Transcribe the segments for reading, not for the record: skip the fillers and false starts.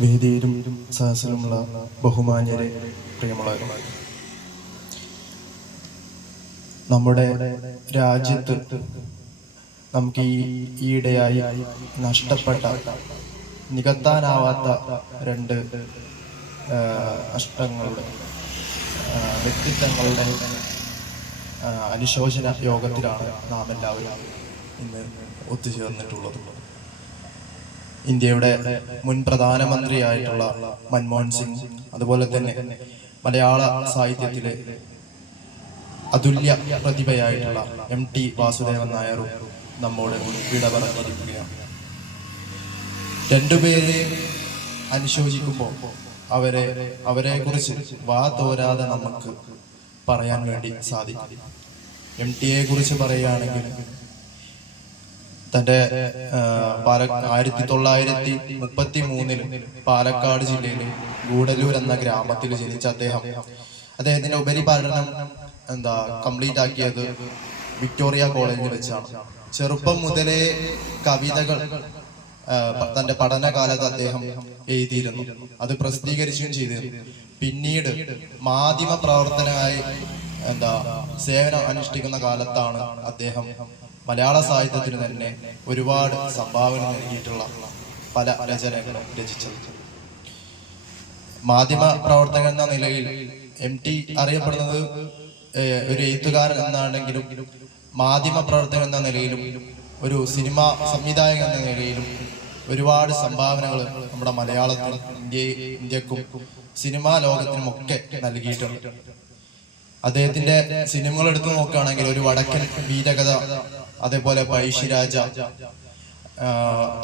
വേദിയിലും സഹസിലുമുള്ള ബഹുമാന്യരെ, പ്രിയമുള്ളവരും, നമ്മുടെ രാജ്യത്ത് നമുക്ക് ഈയിടെയായി നഷ്ടപ്പെട്ട, നികത്താനാവാത്ത രണ്ട് നഷ്ടങ്ങളുടെ വ്യക്തിത്വങ്ങളുടെ അനുശോചന യോഗത്തിലാണ് നാം എല്ലാവരും ഇന്ന് ഒത്തുചേർന്നിട്ടുള്ളത്. ഇന്ത്യയുടെ മുൻ പ്രധാനമന്ത്രിയായിട്ടുള്ള മൻമോഹൻ സിംഗ്, അതുപോലെ തന്നെ മലയാള സാഹിത്യത്തിലെ അതുല്യ പ്രതിഭയായിട്ടുള്ള MT വാസുദേവൻ നായരും നമ്മോട് വിട പറഞ്ഞിരിക്കുകയാണ്. രണ്ടുപേരെ അനുശോചിക്കുമ്പോൾ അവരെ കുറിച്ച് വാ തോരാതെ നമുക്ക് പറയാൻ വേണ്ടി സാധിക്കും. MTയെ കുറിച്ച് പറയുകയാണെങ്കിൽ തൻ്റെ 1933 പാലക്കാട് ജില്ലയിലെ ഗൂഡല്ലൂർ എന്ന ഗ്രാമത്തിൽ ജനിച്ച അദ്ദേഹത്തിന്റെ ഉപരിപഠനം കംപ്ലീറ്റ് ആക്കിയത് വിക്ടോറിയ കോളേജിൽ വെച്ചാണ്. ചെറുപ്പം മുതലേ കവിതകൾ തന്റെ പഠനകാലത്ത് അദ്ദേഹം എഴുതിയിരുന്നു, അത് പ്രസിദ്ധീകരിക്കുകയും ചെയ്തിരുന്നു. പിന്നീട് മാധ്യമ പ്രവർത്തനമായി സേവനം അനുഷ്ഠിക്കുന്ന കാലത്താണ് അദ്ദേഹം മലയാള സാഹിത്യത്തിന് തന്നെ ഒരുപാട് സംഭാവന നൽകിയിട്ടുള്ള പല രചനകളും രചിച്ചത്. മാധ്യമ പ്രവർത്തകൻ എന്ന നിലയിൽ MT അറിയപ്പെടുന്നത് ഒരു എഴുത്തുകാരൻ എന്നാണെങ്കിലും മാധ്യമ പ്രവർത്തകൻ എന്ന നിലയിലും ഒരു സിനിമാ സംവിധായകൻ എന്ന നിലയിലും ഒരുപാട് സംഭാവനകൾ നമ്മുടെ മലയാളത്തിനും ഇന്ത്യക്കും സിനിമാ ലോകത്തിനും ഒക്കെ നൽകിയിട്ടുണ്ട്. അദ്ദേഹത്തിന്റെ സിനിമകൾ എടുത്തു നോക്കുകയാണെങ്കിൽ ഒരു വടക്കൻ വീരകഥ, അതേപോലെ പഴശ്ശിരാജ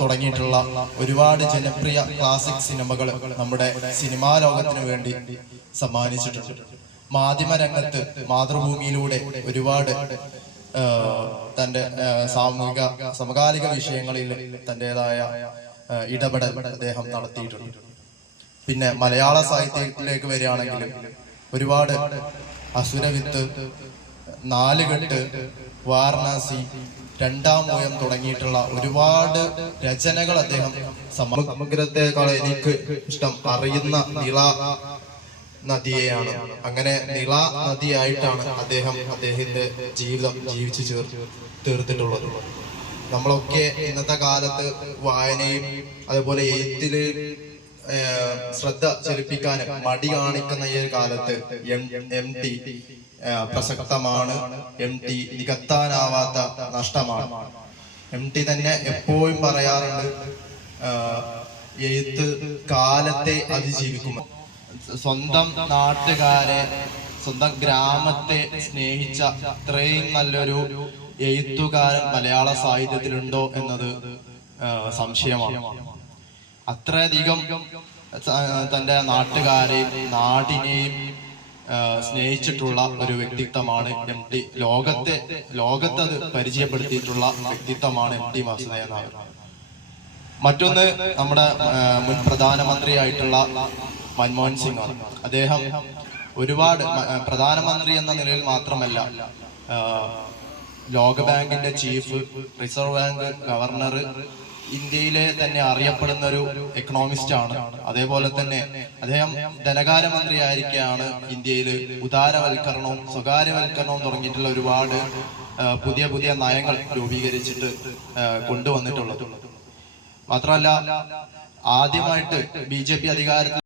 തുടങ്ങിയിട്ടുള്ള ഒരുപാട് ജനപ്രിയ ക്ലാസിക് സിനിമകൾ നമ്മുടെ സിനിമാ ലോകത്തിന് വേണ്ടി സമ്മാനിച്ചിട്ടുണ്ട്. മാധ്യമരംഗത്ത് മാതൃഭൂമിയിലൂടെ ഒരുപാട് തൻ്റെ സമകാലിക വിഷയങ്ങളിൽ തൻ്റെതായ ഇടപെടൽ അദ്ദേഹം നടത്തിയിട്ടുണ്ട്. പിന്നെ മലയാള സാഹിത്യത്തിലേക്ക് വരികയാണെങ്കിൽ ഒരുപാട് അസുരവിത്ത്, നാലുകെട്ട്, വാരണാസി, രണ്ടാം മൂയം തുടങ്ങിയിട്ടുള്ള ഒരുപാട് രചനകൾ അദ്ദേഹം സമുദ്രത്തെക്കാൾ എനിക്ക് ഇഷ്ടം അറിയുന്ന നിള നദിയെയാണ്. അങ്ങനെ നിള നദിയായിട്ടാണ് അദ്ദേഹത്തിന്റെ ജീവിതം ജീവിച്ചു തീർത്തിട്ടുള്ളത്. നമ്മളൊക്കെ ഇന്നത്തെ കാലത്ത് വായനയും അതേപോലെ എഴുത്തില് ശ്രദ്ധ ചെലുപ്പിക്കാനും മടി കാണിക്കുന്ന ഈ ഒരു കാലത്ത് MT പ്രസക്തമാണ്. MT നികത്താനാവാത്ത നഷ്ടമാണ്. MT തന്നെ എപ്പോഴും പറയാറുണ്ട്, എഴുത്ത് കാലത്തെ അതിജീവിക്കും. സ്വന്തം നാട്ടുകാരെ, സ്വന്തം ഗ്രാമത്തെ സ്നേഹിച്ച ഇത്രയും നല്ലൊരു എഴുത്തുകാരൻ മലയാള സാഹിത്യത്തിലുണ്ടോ എന്നത് സംശയമാണ്. അത്രയധികം തൻ്റെ നാട്ടുകാരെയും നാടിനെയും സ്നേഹിച്ചിട്ടുള്ള ഒരു വ്യക്തിത്വമാണ് MT. ലോകത്തത് പരിചയപ്പെടുത്തിയിട്ടുള്ള വ്യക്തിത്വമാണ് MT വാസുദേവൻ നായർ. മറ്റൊന്ന് നമ്മുടെ മുൻ പ്രധാനമന്ത്രിയായിട്ടുള്ള മൻമോഹൻ സിംഗ് ആണ്. അദ്ദേഹം ഒരുപാട് പ്രധാനമന്ത്രി എന്ന നിലയിൽ മാത്രമല്ല, ലോകബാങ്കിന്റെ ചീഫ്, റിസർവ് ബാങ്ക് ഗവർണർ, ഇന്ത്യയിലെ തന്നെ അറിയപ്പെടുന്ന ഒരു എക്കണോമിസ്റ്റ് ആണ്. അതേപോലെ തന്നെ അദ്ദേഹം ധനകാര്യമന്ത്രി ആയിരിക്കെയാണ് ഇന്ത്യയിൽ ഉദാരവൽക്കരണവും സ്വകാര്യവൽക്കരണവും തുടങ്ങിയിട്ടുള്ള ഒരുപാട് പുതിയ പുതിയ നയങ്ങൾ രൂപീകരിച്ചിട്ട് കൊണ്ടുവന്നിട്ടുള്ളത്. മാത്രമല്ല, ആദ്യമായിട്ട് BJP അധികാരത്തിൽ